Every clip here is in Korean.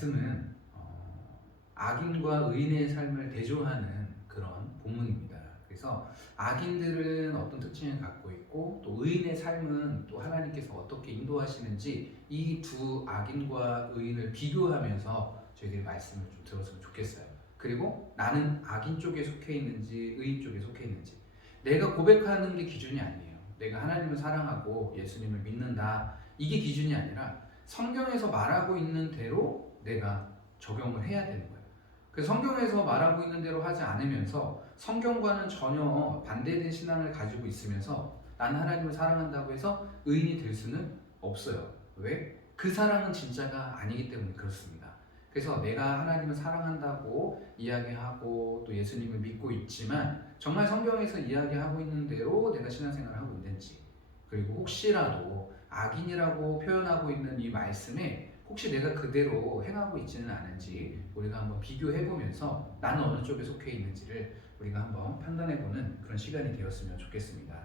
말씀은 악인과 의인의 삶을 대조하는 그런 본문입니다. 그래서 악인들은 어떤 특징을 갖고 있고 또 의인의 삶은 또 하나님께서 어떻게 인도하시는지 이 두 악인과 의인을 비교하면서 저희들이 말씀을 좀 들었으면 좋겠어요. 그리고 나는 악인 쪽에 속해 있는지 의인 쪽에 속해 있는지 내가 고백하는 게 기준이 아니에요. 내가 하나님을 사랑하고 예수님을 믿는다 이게 기준이 아니라 성경에서 말하고 있는 대로 내가 적용을 해야 되는 거예요. 그래서 성경에서 말하고 있는 대로 하지 않으면서 성경과는 전혀 반대된 신앙을 가지고 있으면서 나는 하나님을 사랑한다고 해서 의인이 될 수는 없어요. 왜? 그 사랑은 진짜가 아니기 때문에 그렇습니다. 그래서 내가 하나님을 사랑한다고 이야기하고 또 예수님을 믿고 있지만 정말 성경에서 이야기하고 있는 대로 내가 신앙생활을 하고 있는지, 그리고 혹시라도 악인이라고 표현하고 있는 이 말씀에 혹시 내가 그대로 행하고 있지는 않은지 우리가 한번 비교해보면서 나는 어느 쪽에 속해 있는지를 우리가 한번 판단해보는 그런 시간이 되었으면 좋겠습니다.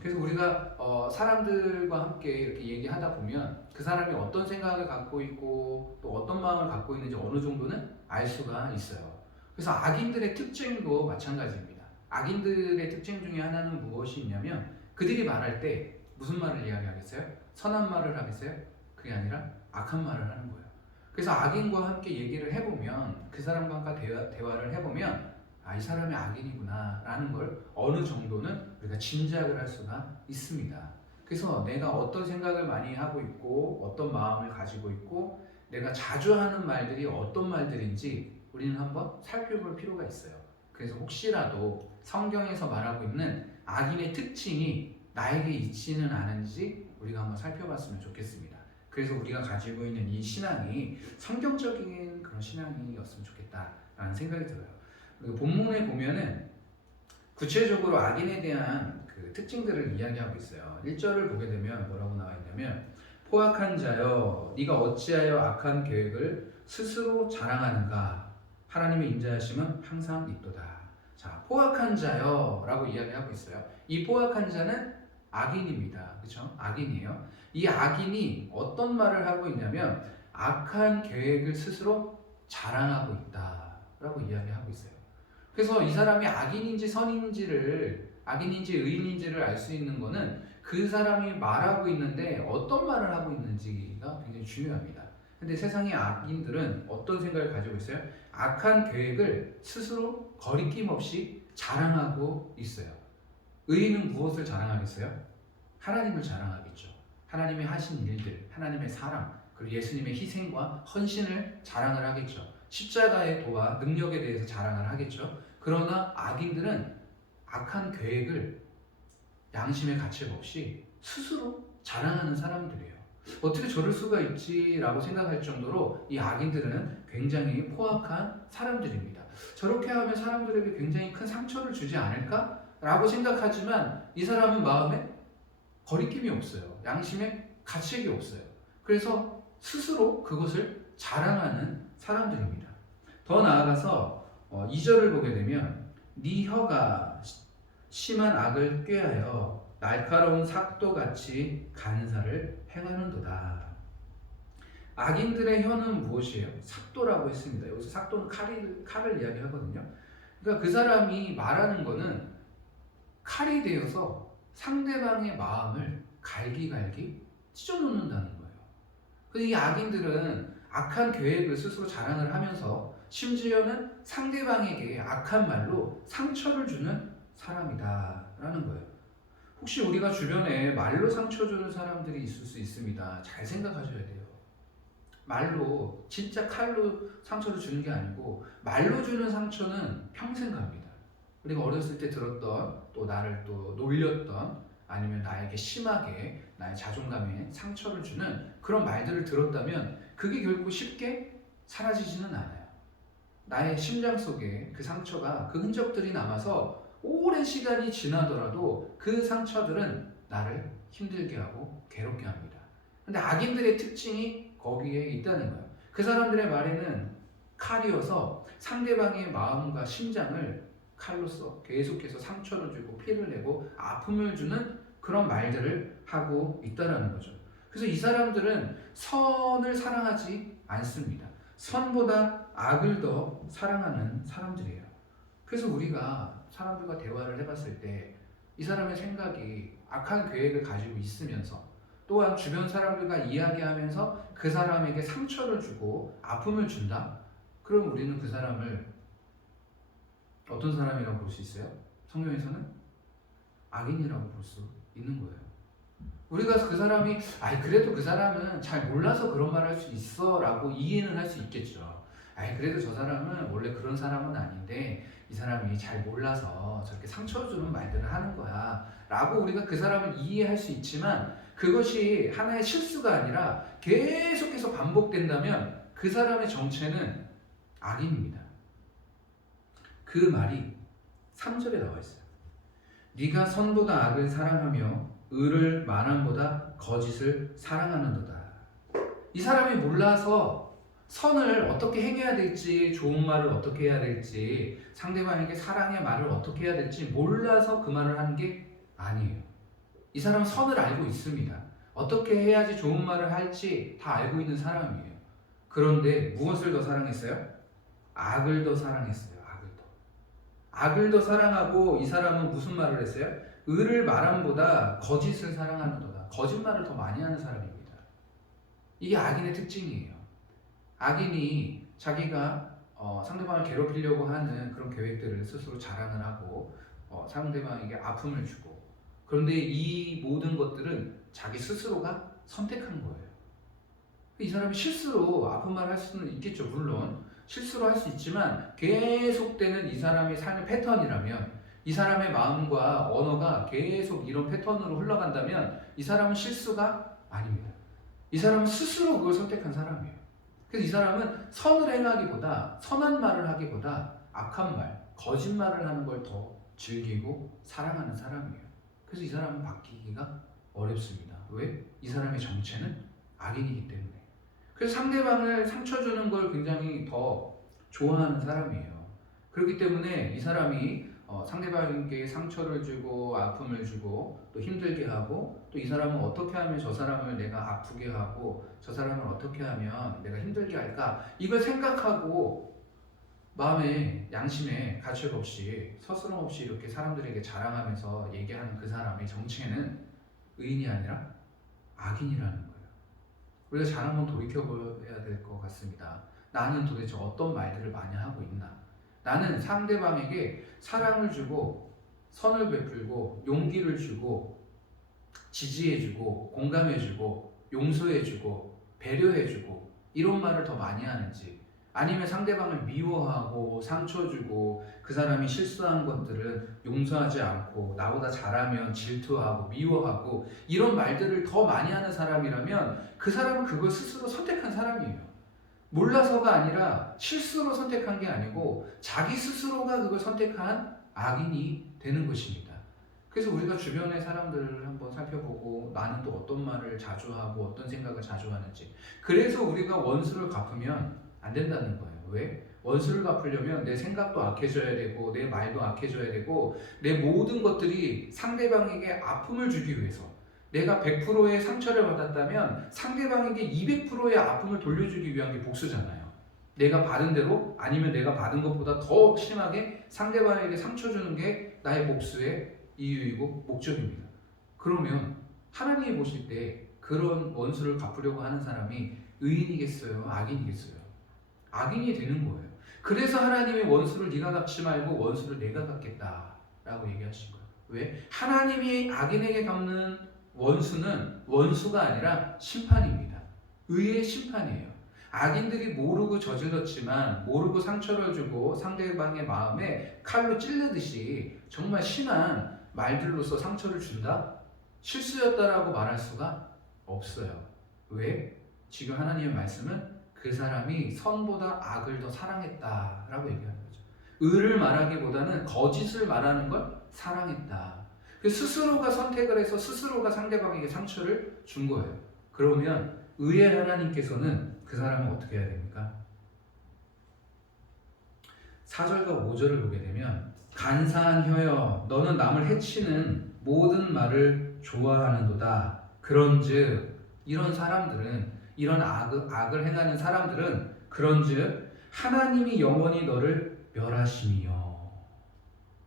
그래서 우리가 사람들과 함께 이렇게 얘기하다 보면 그 사람이 어떤 생각을 갖고 있고 또 어떤 마음을 갖고 있는지 어느 정도는 알 수가 있어요. 그래서 악인들의 특징도 마찬가지입니다. 악인들의 특징 중에 하나는 무엇이 있냐면 그들이 말할 때 무슨 말을 이야기하겠어요? 선한 말을 하겠어요? 그게 아니라 악한 말을 하는 거예요. 그래서 악인과 함께 얘기를 해보면 그 사람과 대화를 해보면 이 사람이 악인이구나 라는 걸 어느 정도는 우리가 짐작을 할 수가 있습니다. 그래서 내가 어떤 생각을 많이 하고 있고 어떤 마음을 가지고 있고 내가 자주 하는 말들이 어떤 말들인지 우리는 한번 살펴볼 필요가 있어요. 그래서 혹시라도 성경에서 말하고 있는 악인의 특징이 나에게 있지는 않은지 우리가 한번 살펴봤으면 좋겠습니다. 그래서 우리가 가지고 있는 이 신앙이 성경적인 그런 신앙이었으면 좋겠다라는 생각이 들어요. 그리고 본문에 보면은 구체적으로 악인에 대한 그 특징들을 이야기하고 있어요. 1절을 보게 되면 뭐라고 나와 있냐면 포악한 자여 네가 어찌하여 악한 계획을 스스로 자랑하는가 하나님의 인자하심은 항상 있도다. 자, 포악한 자여 라고 이야기하고 있어요. 이 포악한 자는 악인입니다. 그렇죠? 악인이에요. 이 악인이 어떤 말을 하고 있냐면 악한 계획을 스스로 자랑하고 있다 라고 이야기하고 있어요. 그래서 이 사람이 악인인지 선인지를 악인인지 의인인지를 알 수 있는 거는 그 사람이 말하고 있는데 어떤 말을 하고 있는지가 굉장히 중요합니다. 근데 세상의 악인들은 어떤 생각을 가지고 있어요? 악한 계획을 스스로 거리낌 없이 자랑하고 있어요. 의인은 무엇을 자랑하겠어요? 하나님을 자랑하겠죠. 하나님이 하신 일들, 하나님의 사랑, 그리고 예수님의 희생과 헌신을 자랑을 하겠죠. 십자가의 도와 능력에 대해서 자랑을 하겠죠. 그러나 악인들은 악한 계획을 양심의 가책 없이 스스로 자랑하는 사람들이에요. 어떻게 저럴 수가 있지라고 생각할 정도로 이 악인들은 굉장히 포악한 사람들입니다. 저렇게 하면 사람들에게 굉장히 큰 상처를 주지 않을까? 라고 생각하지만 이 사람은 마음에 거리낌이 없어요. 양심에 가책이 없어요. 그래서 스스로 그것을 자랑하는 사람들입니다. 더 나아가서 2절을 보게 되면 네 혀가 심한 악을 꾀하여 날카로운 삭도같이 간사를 행하는도다. 악인들의 혀는 무엇이에요? 삭도라고 했습니다. 여기서 삭도는 칼을 이야기하거든요. 그러니까 그 사람이 말하는 거는 칼이 되어서 상대방의 마음을 갈기갈기 찢어놓는다는 거예요. 이 악인들은 악한 계획을 스스로 자랑을 하면서 심지어는 상대방에게 악한 말로 상처를 주는 사람이다라는 거예요. 혹시 우리가 주변에 말로 상처 주는 사람들이 있을 수 있습니다. 잘 생각하셔야 돼요. 말로 진짜 칼로 상처를 주는 게 아니고 말로 주는 상처는 평생 갑니다. 우리가 어렸을 때 들었던 또 나를 또 놀렸던 아니면 나에게 심하게 나의 자존감에 상처를 주는 그런 말들을 들었다면 그게 결코 쉽게 사라지지는 않아요. 나의 심장 속에 그 상처가 그 흔적들이 남아서 오랜 시간이 지나더라도 그 상처들은 나를 힘들게 하고 괴롭게 합니다. 근데 악인들의 특징이 거기에 있다는 거예요. 그 사람들의 말에는 칼이어서 상대방의 마음과 심장을 칼로서 계속해서 상처를 주고 피를 내고 아픔을 주는 그런 말들을 하고 있다는 거죠. 그래서 이 사람들은 선을 사랑하지 않습니다. 선보다 악을 더 사랑하는 사람들이에요. 그래서 우리가 사람들과 대화를 해봤을 때 이 사람의 생각이 악한 계획을 가지고 있으면서 또한 주변 사람들과 이야기하면서 그 사람에게 상처를 주고 아픔을 준다? 그럼 우리는 그 사람을 어떤 사람이라고 볼 수 있어요? 성경에서는 악인이라고 볼 수 있는 거예요. 우리가 그 사람이 그래도 그 사람은 잘 몰라서 그런 말 할 수 있어 라고 이해는 할 수 있겠죠. 그래도 저 사람은 원래 그런 사람은 아닌데 이 사람이 잘 몰라서 저렇게 상처 주는 말들을 하는 거야 라고 우리가 그 사람을 이해할 수 있지만, 그것이 하나의 실수가 아니라 계속해서 반복된다면 그 사람의 정체는 악인입니다. 그 말이 3절에 나와 있어요. 네가 선보다 악을 사랑하며 의를 만함보다 거짓을 사랑하는도다. 이 사람이 몰라서 선을 어떻게 행해야 될지, 좋은 말을 어떻게 해야 될지, 상대방에게 사랑의 말을 어떻게 해야 될지 몰라서 그 말을 하는 게 아니에요. 이 사람은 선을 알고 있습니다. 어떻게 해야지 좋은 말을 할지 다 알고 있는 사람이에요. 그런데 무엇을 더 사랑했어요? 악을 더 사랑했어요. 악을 더 사랑하고 이 사람은 무슨 말을 했어요? 의를 말함보다 거짓을 사랑하는도다. 거짓말을 더 많이 하는 사람입니다. 이게 악인의 특징이에요. 악인이 자기가 상대방을 괴롭히려고 하는 그런 계획들을 스스로 자랑을 하고 상대방에게 아픔을 주고, 그런데 이 모든 것들은 자기 스스로가 선택한 거예요. 이 사람이 실수로 아픈 말을 할 수는 있겠죠. 물론 실수로 할 수 있지만 계속되는 이 사람의 삶의 패턴이라면, 이 사람의 마음과 언어가 계속 이런 패턴으로 흘러간다면 이 사람은 실수가 아닙니다. 이 사람은 스스로 그걸 선택한 사람이에요. 그래서 이 사람은 선을 행하기보다, 선한 말을 하기보다 악한 말, 거짓말을 하는 걸 더 즐기고 사랑하는 사람이에요. 그래서 이 사람은 바뀌기가 어렵습니다. 왜? 이 사람의 정체는 악인이기 때문에. 그래서 상대방을 상처 주는 걸 굉장히 더 좋아하는 사람이에요. 그렇기 때문에 이 사람이 상대방에게 상처를 주고 아픔을 주고 또 힘들게 하고, 또 이 사람은 어떻게 하면 저 사람을 내가 아프게 하고 저 사람을 어떻게 하면 내가 힘들게 할까, 이걸 생각하고 마음에 양심에 가책 없이 서스럼 없이 이렇게 사람들에게 자랑하면서 얘기하는 그 사람의 정체는 의인이 아니라 악인이라는 거예요. 우리가 잘 한번 돌이켜봐야 될 것 같습니다. 나는 도대체 어떤 말들을 많이 하고 있나? 나는 상대방에게 사랑을 주고 선을 베풀고 용기를 주고 지지해주고 공감해주고 용서해주고 배려해주고 이런 말을 더 많이 하는지, 아니면 상대방을 미워하고 상처 주고 그 사람이 실수한 것들은 용서하지 않고 나보다 잘하면 질투하고 미워하고 이런 말들을 더 많이 하는 사람이라면 그 사람은 그걸 스스로 선택한 사람이에요. 몰라서가 아니라 실수로 선택한 게 아니고 자기 스스로가 그걸 선택한 악인이 되는 것입니다. 그래서 우리가 주변의 사람들을 한번 살펴보고 나는 또 어떤 말을 자주 하고 어떤 생각을 자주 하는지, 그래서 우리가 원수를 갚으면 안 된다는 거예요. 왜? 원수를 갚으려면 내 생각도 악해져야 되고 내 말도 악해져야 되고 내 모든 것들이 상대방에게 아픔을 주기 위해서, 내가 100%의 상처를 받았다면 상대방에게 200%의 아픔을 돌려주기 위한 게 복수잖아요. 내가 받은 대로, 아니면 내가 받은 것보다 더 심하게 상대방에게 상처 주는 게 나의 복수의 이유이고 목적입니다. 그러면 하나님이 보실 때 그런 원수를 갚으려고 하는 사람이 의인이겠어요? 악인이겠어요? 악인이 되는 거예요. 그래서 하나님이 원수를 네가 갚지 말고 원수를 내가 갚겠다라고 얘기하신 거예요. 왜? 하나님이 악인에게 갚는 원수는 원수가 아니라 심판입니다. 의의 심판이에요. 악인들이 모르고 저질렀지만, 모르고 상처를 주고 상대방의 마음에 칼로 찔르듯이 정말 심한 말들로서 상처를 준다? 실수였다라고 말할 수가 없어요. 왜? 지금 하나님의 말씀은 그 사람이 선보다 악을 더 사랑했다라고 얘기하는 거죠. 의를 말하기보다는 거짓을 말하는 걸 사랑했다. 스스로가 선택을 해서 스스로가 상대방에게 상처를 준 거예요. 그러면 의의 하나님께서는 그 사람은 어떻게 해야 됩니까? 4절과 5절을 보게 되면, 간사한 혀여 너는 남을 해치는 모든 말을 좋아하는도다. 그런즉 이런 사람들은, 이런 악을 행하는 사람들은 그런즉 하나님이 영원히 너를 멸하심이요.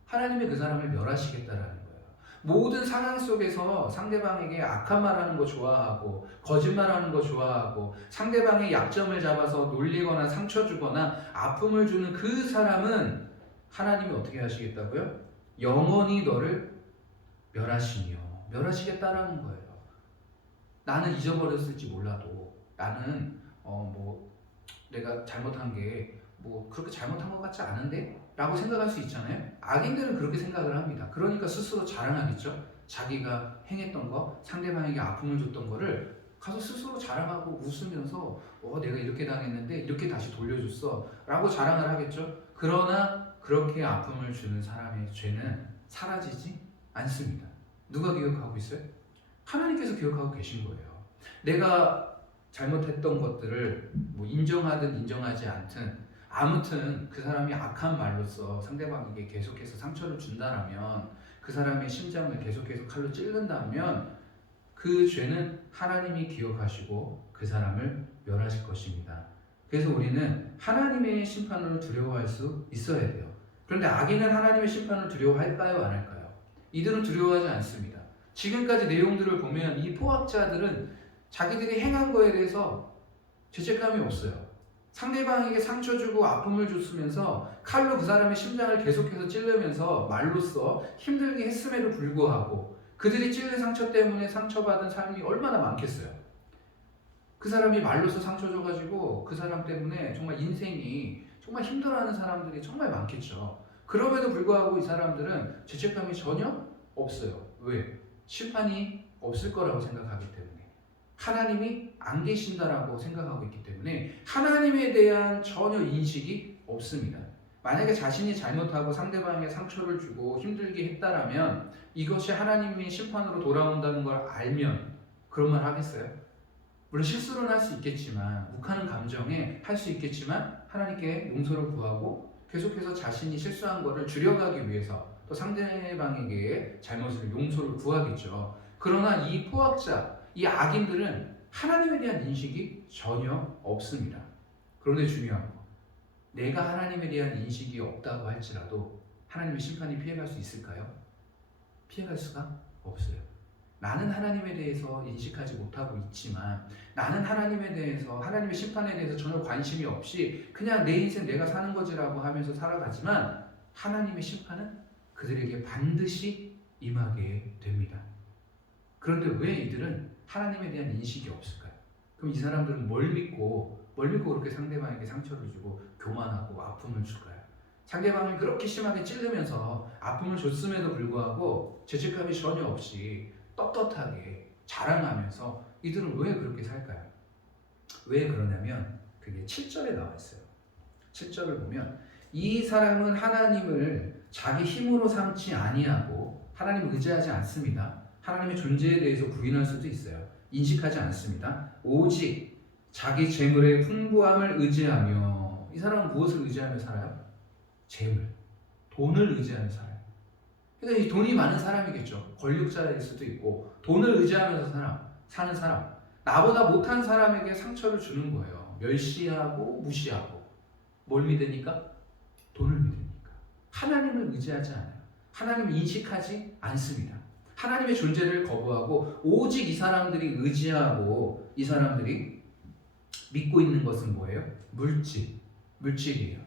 하나님이 그 사람을 멸하시겠다라는 거예요. 모든 상황 속에서 상대방에게 악한 말하는 거 좋아하고 거짓말하는 거 좋아하고 상대방의 약점을 잡아서 놀리거나 상처 주거나 아픔을 주는 그 사람은 하나님이 어떻게 하시겠다고요? 영원히 너를 멸하시며 멸하시겠다라는 거예요. 나는 잊어버렸을지 몰라도 나는 내가 잘못한 게 그렇게 잘못한 것 같지 않은데? 라고 생각할 수 있잖아요. 악인들은 그렇게 생각을 합니다. 그러니까 스스로 자랑하겠죠. 자기가 행했던 거, 상대방에게 아픔을 줬던 거를 가서 스스로 자랑하고 웃으면서 내가 이렇게 당했는데 이렇게 다시 돌려줬어 라고 자랑을 하겠죠. 그러나 그렇게 아픔을 주는 사람의 죄는 사라지지 않습니다. 누가 기억하고 있어요? 하나님께서 기억하고 계신 거예요. 내가 잘못했던 것들을 인정하든 인정하지 않든 아무튼 그 사람이 악한 말로써 상대방에게 계속해서 상처를 준다라면 그 사람의 심장을 계속해서 칼로 찌른다면 그 죄는 하나님이 기억하시고 그 사람을 멸하실 것입니다. 그래서 우리는 하나님의 심판을 두려워할 수 있어야 돼요. 그런데 악인은 하나님의 심판을 두려워할까요? 안 할까요? 이들은 두려워하지 않습니다. 지금까지 내용들을 보면 이 포악자들은 자기들이 행한 거에 대해서 죄책감이 없어요. 상대방에게 상처 주고 아픔을 줬으면서 칼로 그 사람의 심장을 계속해서 찌르면서 말로써 힘들게 했음에도 불구하고 그들이 찔린 상처 때문에 상처받은 삶이 얼마나 많겠어요. 그 사람이 말로써 상처 줘가지고 그 사람 때문에 정말 인생이 정말 힘들어하는 사람들이 정말 많겠죠. 그럼에도 불구하고 이 사람들은 죄책감이 전혀 없어요. 왜? 심판이 없을 거라고 생각하기 때문에. 하나님이 안 계신다라고 생각하고 있기 때문에 하나님에 대한 전혀 인식이 없습니다. 만약에 자신이 잘못하고 상대방에게 상처를 주고 힘들게 했다라면 이것이 하나님의 심판으로 돌아온다는 걸 알면 그런 말 하겠어요? 물론 실수는 할 수 있겠지만 욱하는 감정에 할 수 있겠지만 하나님께 용서를 구하고 계속해서 자신이 실수한 것을 줄여가기 위해서 또 상대방에게 잘못을 용서를 구하겠죠. 그러나 이 포악자 이 악인들은 하나님에 대한 인식이 전혀 없습니다. 그런데 중요한 거, 내가 하나님에 대한 인식이 없다고 할지라도 하나님의 심판이 피해갈 수 있을까요? 피해갈 수가 없어요. 나는 하나님에 대해서 인식하지 못하고 있지만 나는 하나님에 대해서 하나님의 심판에 대해서 전혀 관심이 없이 그냥 내 인생 내가 사는 거지라고 하면서 살아가지만 하나님의 심판은 그들에게 반드시 임하게 됩니다. 그런데 왜 이들은 하나님에 대한 인식이 없을까요? 그럼 이 사람들은 뭘 믿고 그렇게 상대방에게 상처를 주고 교만하고 아픔을 줄까요? 상대방을 그렇게 심하게 찌르면서 아픔을 줬음에도 불구하고 죄책감이 전혀 없이 떳떳하게 자랑하면서 이들은 왜 그렇게 살까요? 왜 그러냐면 그게 7절에 나와 있어요. 7절을 보면 이 사람은 하나님을 자기 힘으로 삼지 아니하고 하나님을 의지하지 않습니다. 하나님의 존재에 대해서 부인할 수도 있어요. 인식하지 않습니다. 오직 자기 재물의 풍부함을 의지하며 이 사람은 무엇을 의지하며 살아요? 재물, 돈을 의지하며 살아요. 그러니까 이 돈이 많은 사람이겠죠. 권력자일 수도 있고 돈을 의지하면서 사는 사람. 나보다 못한 사람에게 상처를 주는 거예요. 멸시하고 무시하고. 뭘 믿으니까? 돈을 믿으니까. 하나님을 의지하지 않아요. 하나님을 인식하지 않습니다. 하나님의 존재를 거부하고 오직 이 사람들이 의지하고 이 사람들이 믿고 있는 것은 뭐예요? 물질이에요.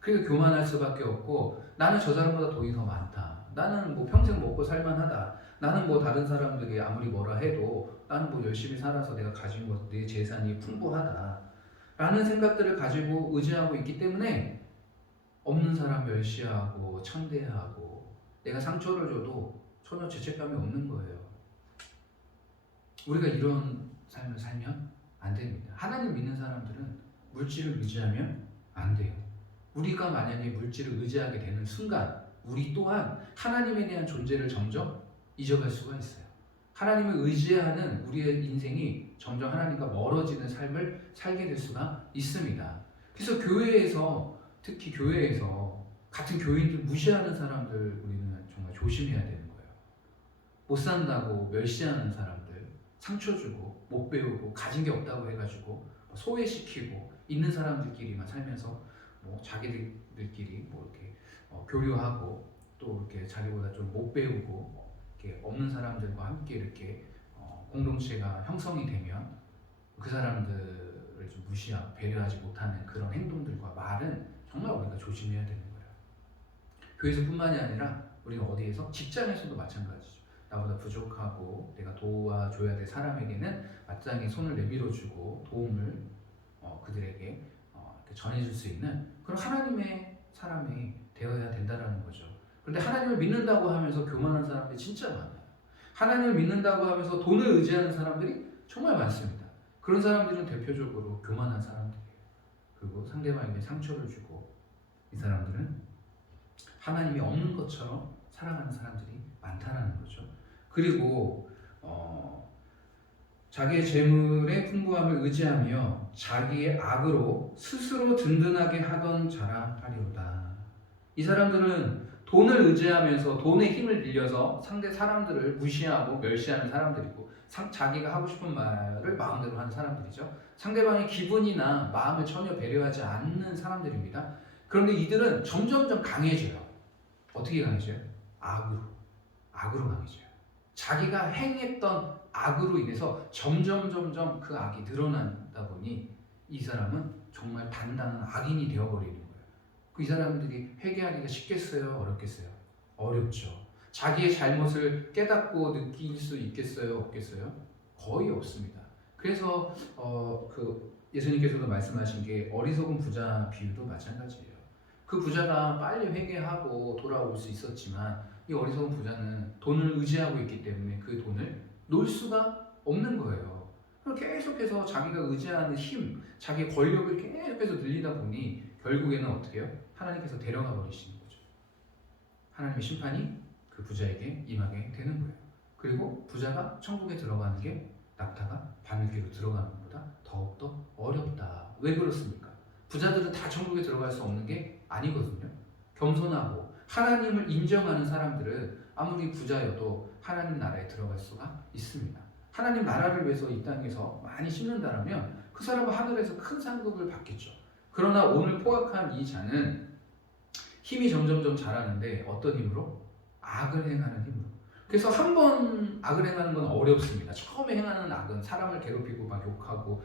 그러니까 교만할 수밖에 없고 나는 저 사람보다 돈이 더 많다. 나는 평생 먹고 살만하다. 나는 다른 사람들이 아무리 뭐라 해도 나는 열심히 살아서 내가 가진 것, 내 재산이 풍부하다. 라는 생각들을 가지고 의지하고 있기 때문에 없는 사람 멸시하고 천대하고 내가 상처를 줘도 전혀 죄책감이 없는 거예요. 우리가 이런 삶을 살면 안 됩니다. 하나님 믿는 사람들은 물질을 의지하면 안 돼요. 우리가 만약에 물질을 의지하게 되는 순간 우리 또한 하나님에 대한 존재를 점점 잊어갈 수가 있어요. 하나님을 의지하는 우리의 인생이 점점 하나님과 멀어지는 삶을 살게 될 수가 있습니다. 그래서 교회에서 특히 교회에서 같은 교인들 무시하는 사람들 우리는 정말 조심해야 돼요. 못 산다고 멸시하는 사람들, 상처 주고 못 배우고 가진 게 없다고 해가지고 소외시키고 있는 사람들끼리만 살면서 뭐 자기들끼리 뭐 이렇게 교류하고 또 이렇게 자기보다 좀 못 배우고 이렇게 없는 사람들과 함께 이렇게 공동체가 형성이 되면 그 사람들을 좀 무시하고 배려하지 못하는 그런 행동들과 말은 정말 우리가 조심해야 되는 거예요. 교회에서뿐만이 아니라 우리가 어디에서 직장에서도 마찬가지죠. 나보다 부족하고 내가 도와줘야 될 사람에게는 마땅히 손을 내밀어주고 도움을 그들에게 이렇게 전해줄 수 있는 그런 하나님의 사람이 되어야 된다는 거죠. 그런데 하나님을 믿는다고 하면서 교만한 사람들이 진짜 많아요. 하나님을 믿는다고 하면서 돈을 의지하는 사람들이 정말 많습니다. 그런 사람들은 대표적으로 교만한 사람들이에요. 그리고 상대방에게 상처를 주고 이 사람들은 하나님이 없는 것처럼 살아가는 사람들이 많다는 거죠. 그리고 자기의 재물의 풍부함을 의지하며 자기의 악으로 스스로 든든하게 하던 자라 하리로다. 이 사람들은 돈을 의지하면서 돈의 힘을 빌려서 상대 사람들을 무시하고 멸시하는 사람들이고 자기가 하고 싶은 말을 마음대로 하는 사람들이죠. 상대방의 기분이나 마음을 전혀 배려하지 않는 사람들입니다. 그런데 이들은 점점점 강해져요. 어떻게 강해져요? 악으로 강해져요. 자기가 행했던 악으로 인해서 점점 그 악이 늘어난다 보니 이 사람은 정말 단단한 악인이 되어버리는 거예요. 이 사람들이 회개하기가 쉽겠어요? 어렵겠어요? 어렵죠. 자기의 잘못을 깨닫고 느낄 수 있겠어요? 없겠어요? 거의 없습니다. 그래서 예수님께서도 말씀하신 게 어리석은 부자 비유도 마찬가지예요. 그 부자가 빨리 회개하고 돌아올 수 있었지만 이 어리석은 부자는 돈을 의지하고 있기 때문에 그 돈을 놓을 수가 없는 거예요. 계속해서 자기가 의지하는 힘, 자기의 권력을 계속해서 늘리다 보니 결국에는 어떻게 해요? 하나님께서 데려가 버리시는 거죠. 하나님의 심판이 그 부자에게 임하게 되는 거예요. 그리고 부자가 천국에 들어가는 게 낙타가 바늘귀로 들어가는 것보다 더욱더 어렵다. 왜 그렇습니까? 부자들은 다 천국에 들어갈 수 없는 게 아니거든요. 겸손하고 하나님을 인정하는 사람들은 아무리 부자여도 하나님 나라에 들어갈 수가 있습니다. 하나님 나라를 위해서 이 땅에서 많이 심는다면 그 사람은 하늘에서 큰 상급을 받겠죠. 그러나 오늘 포악한 이 자는 힘이 점점점 자라는데 어떤 힘으로? 악을 행하는 힘으로. 그래서 한 번 악을 행하는 건 어렵습니다. 처음에 행하는 악은 사람을 괴롭히고 막 욕하고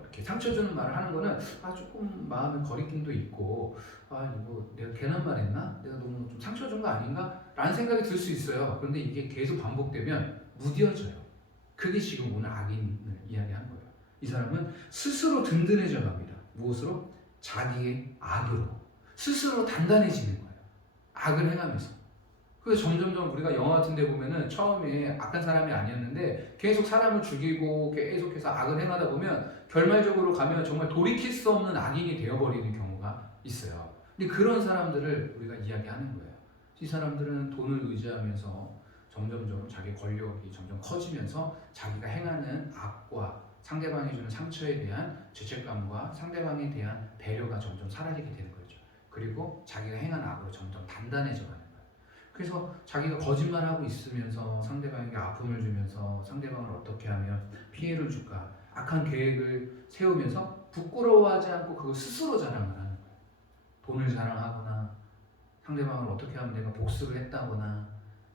이렇게 상처 주는 말을 하는 거는 조금 마음에 거리낌도 있고 이거 내가 괜한 말 했나? 내가 너무 좀 상처 준 거 아닌가? 라는 생각이 들 수 있어요. 그런데 이게 계속 반복되면 무뎌져요. 그게 지금 오늘 악인을 이야기한 거예요. 이 사람은 스스로 든든해져 갑니다. 무엇으로? 자기의 악으로. 스스로 단단해지는 거예요. 악을 행하면서. 그래서 점점점 우리가 영화 같은 데 보면은 처음에 악한 사람이 아니었는데 계속 사람을 죽이고 계속해서 악을 행하다 보면 결말적으로 가면 정말 돌이킬 수 없는 악인이 되어버리는 경우가 있어요. 근데 그런 사람들을 우리가 이야기하는 거예요. 이 사람들은 돈을 의지하면서 점점점 자기 권력이 점점 커지면서 자기가 행하는 악과 상대방이 주는 상처에 대한 죄책감과 상대방에 대한 배려가 점점 사라지게 되는 거죠. 그리고 자기가 행한 악으로 점점 단단해져 가는 거예요. 그래서 자기가 거짓말하고 있으면서 상대방에게 아픔을 주면서 상대방을 어떻게 하면 피해를 줄까 악한 계획을 세우면서 부끄러워하지 않고 그걸 스스로 자랑을 하는 거예요. 돈을 자랑하거나 상대방을 어떻게 하면 내가 복수를 했다거나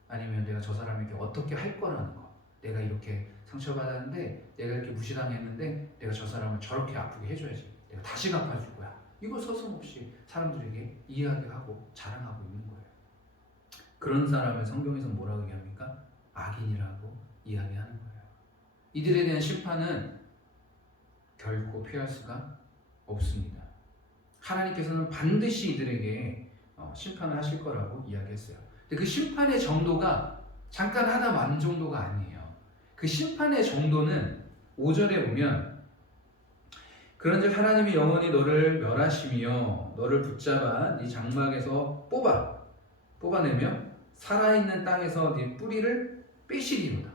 아니면 내가 저 사람에게 어떻게 할 거라는 거. 내가 이렇게 상처받았는데 내가 이렇게 무시당했는데 내가 저 사람을 저렇게 아프게 해줘야지. 내가 다시 갚아줄 거야. 이걸 서슴없이 사람들에게 이야기하고 자랑하고 있는 거예요. 그런 사람을 성경에서 뭐라고 얘기합니까? 악인이라고 이야기하는 거예요. 이들에 대한 심판은 결코 피할 수가 없습니다. 하나님께서는 반드시 이들에게 심판을 하실 거라고 이야기했어요. 근데 그 심판의 정도가 잠깐 하다 만 정도가 아니에요. 그 심판의 정도는 5절에 보면 그런즉 하나님이 영원히 너를 멸하시며 너를 붙잡아 네 장막에서 뽑아내며 살아있는 땅에서 네 뿌리를 빼시리로다.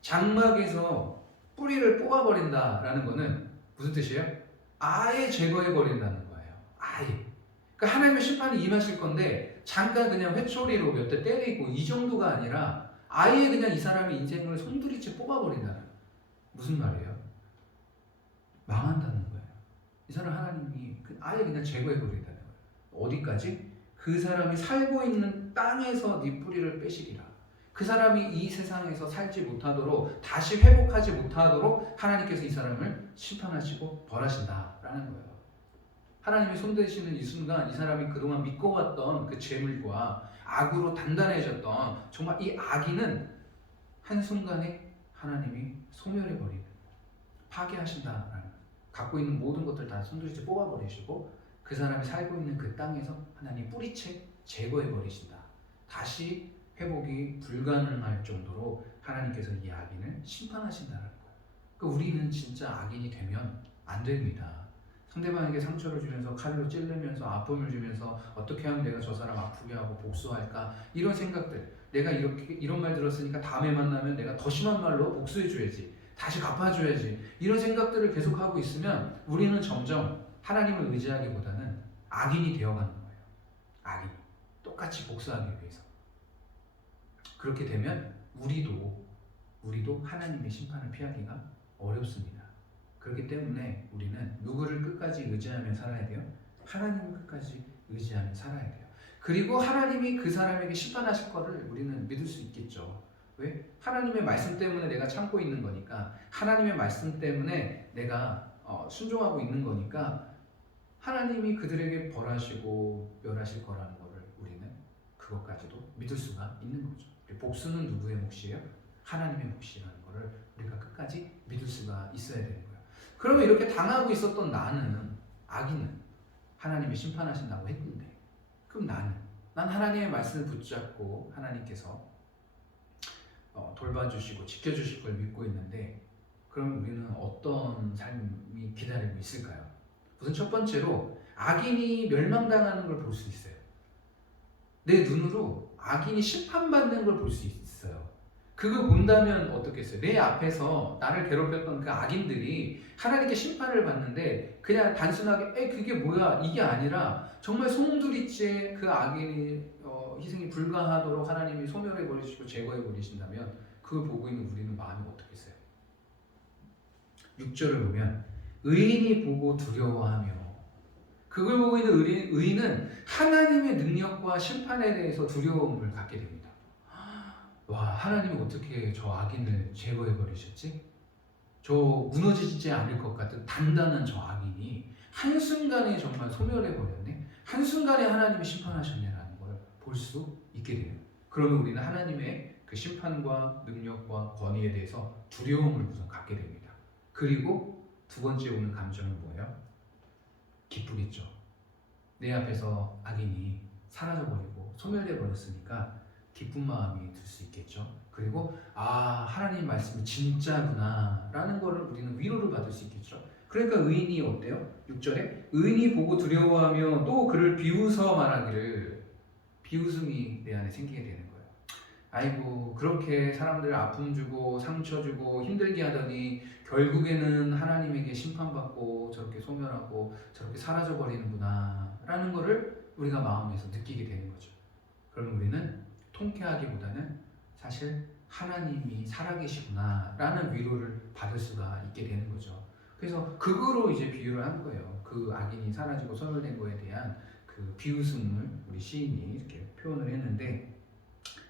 장막에서 뿌리를 뽑아버린다라는 것은 무슨 뜻이에요? 아예 제거해버린다는 거예요. 아예. 그러니까 하나님의 심판이 임하실 건데 잠깐 그냥 회초리로 몇 대 때리고 이 정도가 아니라 아예 그냥 이 사람의 인생을 송두리째 뽑아버린다는 거예요. 무슨 말이에요? 망한다는 거예요. 이 사람 하나님이 아예 그냥 제거해버린다는 거예요. 어디까지? 그 사람이 살고 있는 땅에서 네 뿌리를 빼시리라. 그 사람이 이 세상에서 살지 못하도록, 다시 회복하지 못하도록 하나님께서 이 사람을 심판하시고 벌하신다라는 거예요. 하나님이 손대시는 이 순간 이 사람이 그동안 믿고 왔던 그 재물과 악으로 단단해졌던 정말 이 악인은 한순간에 하나님이 소멸해버리는, 파괴하신다라는 거예요. 갖고 있는 모든 것들 다 손들이째 뽑아버리시고 그 사람이 살고 있는 그 땅에서 하나님 뿌리채 제거해버리신다. 다시 회복이 불가능할 정도로 하나님께서 이 악인을 심판하신다는 거예요. 그러니까 우리는 진짜 악인이 되면 안 됩니다. 상대방에게 상처를 주면서 칼로 찌르면서 아픔을 주면서 어떻게 하면 내가 저 사람 아프게 하고 복수할까, 이런 생각들, 내가 이런 말 들었으니까 다음에 만나면 내가 더 심한 말로 복수해줘야지, 다시 갚아줘야지, 이런 생각들을 계속하고 있으면 우리는 점점 하나님을 의지하기보다는 악인이 되어가는 거예요. 악인, 똑같이 복수하기 위해서. 그렇게 되면 우리도 하나님의 심판을 피하기가 어렵습니다. 그렇기 때문에 우리는 누구를 끝까지 의지하며 살아야 돼요? 하나님을 끝까지 의지하며 살아야 돼요. 그리고 하나님이 그 사람에게 심판하실 거를 우리는 믿을 수 있겠죠. 왜? 하나님의 말씀 때문에 내가 참고 있는 거니까, 하나님의 말씀 때문에 내가 순종하고 있는 거니까 하나님이 그들에게 벌하시고 멸하실 거라는 거를 우리는 그것까지도 믿을 수가 있는 거죠. 복수는 누구의 몫이에요? 하나님의 몫이라는 거를 우리가 끝까지 믿을 수가 있어야 되는 거예요. 그러면 이렇게 당하고 있었던 나는, 악인은 하나님이 심판하신다고 했는데, 그럼 난 하나님의 말씀을 붙잡고 하나님께서 돌봐주시고 지켜주실 걸 믿고 있는데, 그럼 우리는 어떤 삶이 기다리고 있을까요? 우선 첫 번째로 악인이 멸망당하는 걸 볼 수 있어요. 내 눈으로 악인이 심판받는 걸 볼 수 있어요. 그걸 본다면 어떻겠어요? 내 앞에서 나를 괴롭혔던 그 악인들이 하나님께 심판을 받는데 그냥 단순하게 그게 뭐야 이게 아니라 정말 송두리째 그 악인이 희생이 불가하도록 하나님이 소멸해버리시고 제거해버리신다면 그걸 보고 있는 우리는 마음이 어떻겠어요? 6절을 보면 의인이 보고 두려워하며, 그걸 보고 있는 의인은 하나님의 능력과 심판에 대해서 두려움을 갖게 됩니다. 와, 하나님이 어떻게 저 악인을 제거해버리셨지? 저 무너지지 않을 것 같은 단단한 저 악인이 한순간에 정말 소멸해버렸네? 한순간에 하나님이 심판하셨네라는 걸 볼 수 있게 돼요. 그러면 우리는 하나님의 그 심판과 능력과 권위에 대해서 두려움을 우선 갖게 됩니다. 그리고 두 번째 오는 감정은 뭐예요? 기쁘겠죠. 내 앞에서 악인이 사라져버리고 소멸해버렸으니까 기쁜 마음이 들 수 있겠죠. 그리고 하나님 말씀이 진짜구나 라는 거를 우리는 위로를 받을 수 있겠죠. 그러니까 의인이 어때요? 6절에 의인이 보고 두려워하며 또 그를 비웃어 말하기를, 비웃음이 내 안에 생기게 되는 거예요. 아이고, 그렇게 사람들 아픔 주고 상처 주고 힘들게 하더니 결국에는 하나님에게 심판받고 저렇게 소멸하고 저렇게 사라져버리는구나 라는 거를 우리가 마음에서 느끼게 되는 거죠. 그럼 우리는 통쾌하기보다는 사실 하나님이 살아계시구나 라는 위로를 받을 수가 있게 되는 거죠. 그래서 그거로 이제 비유를 한 거예요. 그 악인이 사라지고 소멸된 거에 대한 그 비웃음을 우리 시인이 이렇게 표현을 했는데,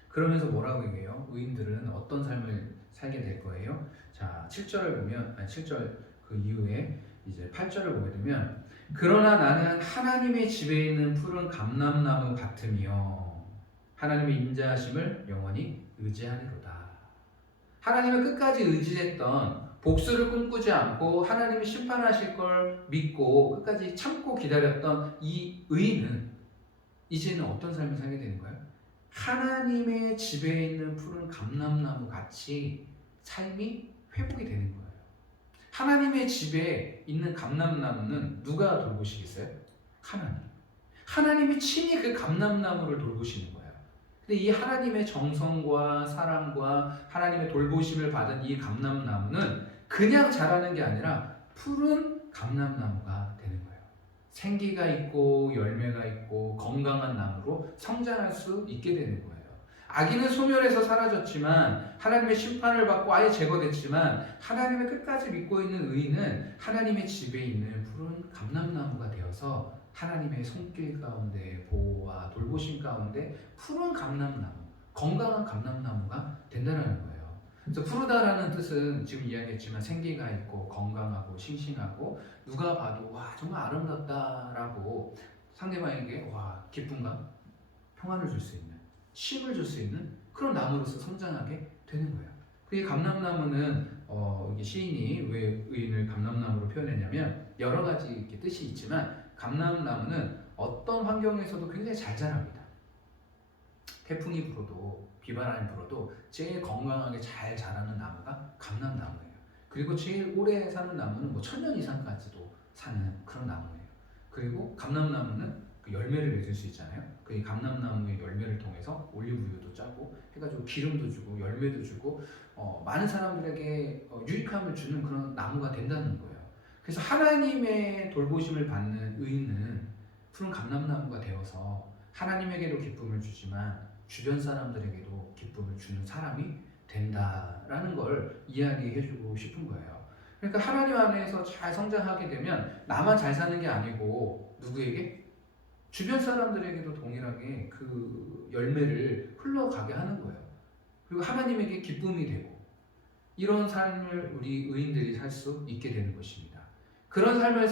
그러면서 뭐라고 얘기해요? 의인들은 어떤 삶을 살게 될 거예요? 자, 7절을 보면, 7절 그 이후에 이제 8절을 보게 되면, 그러나 나는 하나님의 집에 있는 푸른 감람나무 같으며 하나님의 인자하심을 영원히 의지하리로다. 하나님을 끝까지 의지했던, 복수를 꿈꾸지 않고 하나님이 심판하실 걸 믿고 끝까지 참고 기다렸던 이 의인은 이제는 어떤 삶을 살게 되는 거예요? 하나님의 집에 있는 푸른 감람나무 같이 삶이 회복이 되는 거예요. 하나님의 집에 있는 감람나무는 누가 돌보시겠어요? 하나님. 하나님이 친히 그 감람나무를 돌보시는 거예요. 근데 이 하나님의 정성과 사랑과 하나님의 돌보심을 받은 이 감람나무는 그냥 자라는 게 아니라 푸른 감람나무가 되는 거예요. 생기가 있고 열매가 있고 건강한 나무로 성장할 수 있게 되는 거예요. 악인은 소멸해서 사라졌지만 하나님의 심판을 받고 아예 제거됐지만 하나님을 끝까지 믿고 있는 의인은 하나님의 집에 있는 푸른 감람나무가 되어서 하나님의 손길 가운데 보호와 돌보심 가운데 푸른 감람나무, 건강한 감람나무가 된다는 거예요. 그래서 푸르다라는 뜻은 지금 이야기했지만 생기가 있고 건강하고 싱싱하고 누가 봐도 와 정말 아름답다라고 상대방에게 와 기쁨과 평안을 줄 수 있는 쉼을 줄 수 있는 그런 나무로서 성장하게 되는 거예요. 그게 감람나무는 이게 시인이 왜 의인을 감람나무로 표현했냐면 여러 가지 이렇게 뜻이 있지만 감람나무는 어떤 환경에서도 굉장히 잘 자랍니다. 태풍이 불어도 비바람이 불어도 제일 건강하게 잘 자라는 나무가 감람나무예요. 그리고 제일 오래 사는 나무는 뭐 1000년 이상까지도 사는 그런 나무예요. 그리고 감람나무는 그 열매를 맺을 수 있잖아요. 그 감람나무의 열매를 통해서 올리브유도 짜고 해가지고 기름도 주고 열매도 주고 많은 사람들에게 유익함을 주는 그런 나무가 된다는 거예요. 그래서 하나님의 돌보심을 받는 의인은 푸른 감람나무가 되어서 하나님에게도 기쁨을 주지만 주변 사람들에게도 기쁨을 주는 사람이 된다라는 걸 이야기해주고 싶은 거예요. 그러니까 하나님 안에서 잘 성장하게 되면 나만 잘 사는 게 아니고 누구에게? 주변 사람들에게도 동일하게 그 열매를 흘러가게 하는 거예요. 그리고 하나님에게 기쁨이 되고 이런 삶을 우리 의인들이 살 수 있게 되는 것입니다. 그런 삶을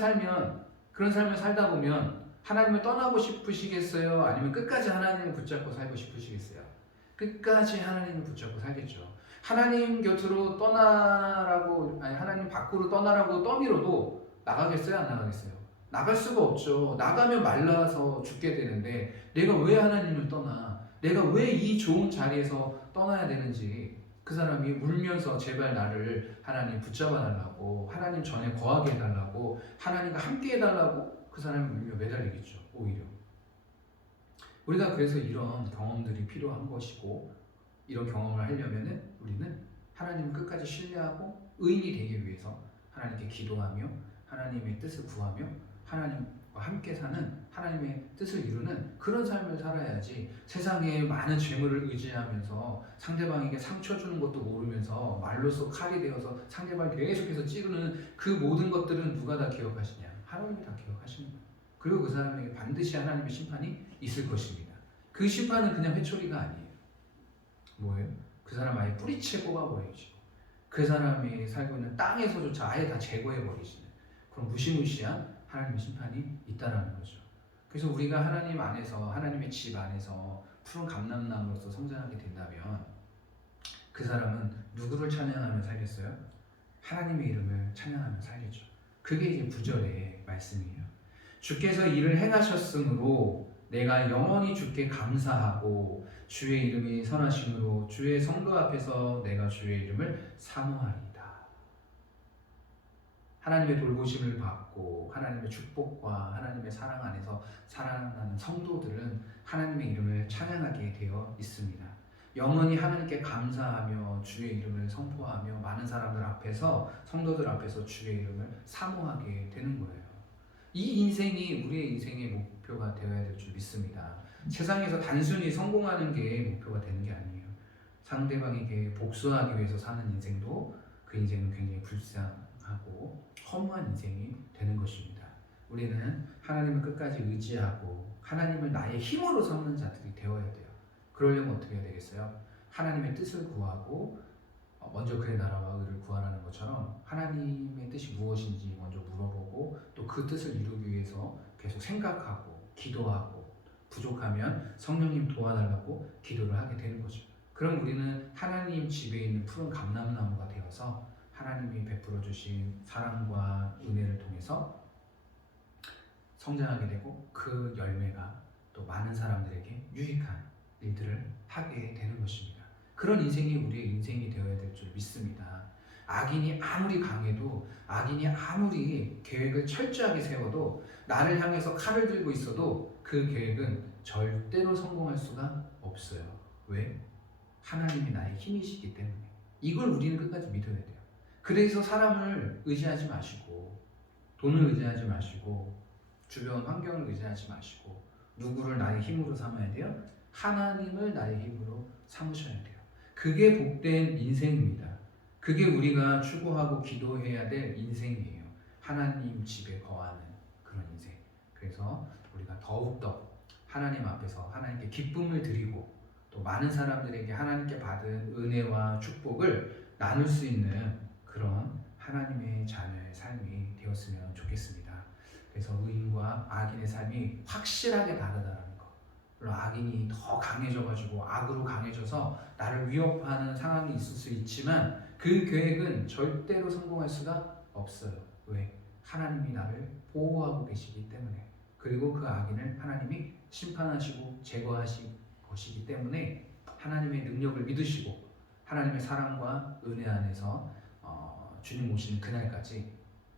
살다 보면 하나님을 떠나고 싶으시겠어요? 아니면 끝까지 하나님을 붙잡고 살고 싶으시겠어요? 끝까지 하나님을 붙잡고 살겠죠. 하나님 곁으로 떠나라고, 아니 하나님 밖으로 떠나라고 떠밀어도 나가겠어요? 안 나가겠어요? 나갈 수가 없죠. 나가면 말라서 죽게 되는데 내가 왜 하나님을 떠나? 내가 왜 이 좋은 자리에서 떠나야 되는지 그 사람이 울면서 제발 나를 하나님 붙잡아 달라고, 하나님 전에 거하게 해달라고, 하나님과 함께 해달라고 그 사람이 울며 매달리겠죠. 오히려 우리가 그래서 이런 경험들이 필요한 것이고, 이런 경험을 하려면은 우리는 하나님을 끝까지 신뢰하고 의인이 되기 위해서 하나님께 기도하며 하나님의 뜻을 구하며 하나님과 함께 사는, 하나님의 뜻을 이루는 그런 삶을 살아야지, 세상에 많은 재물을 의지하면서 상대방에게 상처 주는 것도 모르면서 말로써 칼이 되어서 상대방을 계속해서 찌르는 그 모든 것들은 누가 다 기억하시냐? 하나님이 다 기억하시는 거예요. 그리고 그 사람에게 반드시 하나님의 심판이 있을 것입니다. 그 심판은 그냥 회초리가 아니에요. 뭐예요? 그 사람 아예 뿌리채 뽑아버리시고 그 사람이 살고 있는 땅에서조차 아예 다 제거해버리시는 그런 무시무시한 하나님의 심판이 있다라는 거죠. 그래서 우리가 하나님 안에서, 하나님의 집 안에서 푸른 감람나무로서 성장하게 된다면 그 사람은 누구를 찬양하며 살겠어요? 하나님의 이름을 찬양하며 살겠죠. 그게 이제 9절의 말씀이에요. 주께서 이를 행하셨으므로 내가 영원히 주께 감사하고 주의 이름이 선하심으로 주의 성도 앞에서 내가 주의 이름을 사모하리이다. 하나님의 돌보심을 받고 하나님의 축복과 하나님의 사랑 안에서 살아가는 성도들은 하나님의 이름을 찬양하게 되어 있습니다. 영원히 하나님께 감사하며 주의 이름을 선포하며 많은 사람들 앞에서, 성도들 앞에서 주의 이름을 사모하게 되는 거예요. 이 인생이 우리의 인생의 목표가 되어야 될 줄 믿습니다. 세상에서 단순히 성공하는 게 목표가 되는 게 아니에요. 상대방에게 복수하기 위해서 사는 인생도 그 인생은 굉장히 불쌍하고 허무한 인생이 되는 것입니다. 우리는 하나님을 끝까지 의지하고 하나님을 나의 힘으로 삼는 자들이 되어야 돼요. 그러려면 어떻게 해야 되겠어요? 하나님의 뜻을 구하고 먼저 그의 나라와 의를 구하라는 것처럼 하나님의 뜻이 무엇인지 먼저 물어보고 또 그 뜻을 이루기 위해서 계속 생각하고 기도하고 부족하면 성령님 도와달라고 기도를 하게 되는 거죠. 그럼 우리는 하나님 집에 있는 푸른 감람나무가 되어서 하나님이 베풀어 주신 사랑과 은혜를 통해서 성장하게 되고 그 열매가 또 많은 사람들에게 유익한 일들을 하게 되는 것입니다. 그런 인생이 우리의 인생이 되어야 될 줄 믿습니다. 악인이 아무리 강해도, 악인이 아무리 계획을 철저하게 세워도, 나를 향해서 칼을 들고 있어도 그 계획은 절대로 성공할 수가 없어요. 왜? 하나님이 나의 힘이시기 때문에. 이걸 우리는 끝까지 믿어야 돼요. 그래서 사람을 의지하지 마시고, 돈을 의지하지 마시고, 주변 환경을 의지하지 마시고, 누구를 나의 힘으로 삼아야 돼요? 하나님을 나의 힘으로 삼으셔야 돼요. 그게 복된 인생입니다. 그게 우리가 추구하고 기도해야 될 인생이에요. 하나님 집에 거하는 그런 인생. 그래서 우리가 더욱더 하나님 앞에서 하나님께 기쁨을 드리고 또 많은 사람들에게 하나님께 받은 은혜와 축복을 나눌 수 있는 그런 하나님의 자녀의 삶이 되었으면 좋겠습니다. 그래서 의인과 악인의 삶이 확실하게 다르다는 거. 물론 악인이 더 강해져가지고 악으로 강해져서 나를 위협하는 상황이 있을 수 있지만 그 계획은 절대로 성공할 수가 없어요. 왜? 하나님이 나를 보호하고 계시기 때문에. 그리고 그 악인을 하나님이 심판하시고 제거하실 것이기 때문에 하나님의 능력을 믿으시고 하나님의 사랑과 은혜 안에서 주님 오시는 그날까지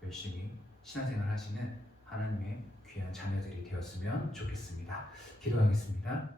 열심히 신앙생활 하시는 하나님의 귀한 자녀들이 되었으면 좋겠습니다. 기도하겠습니다.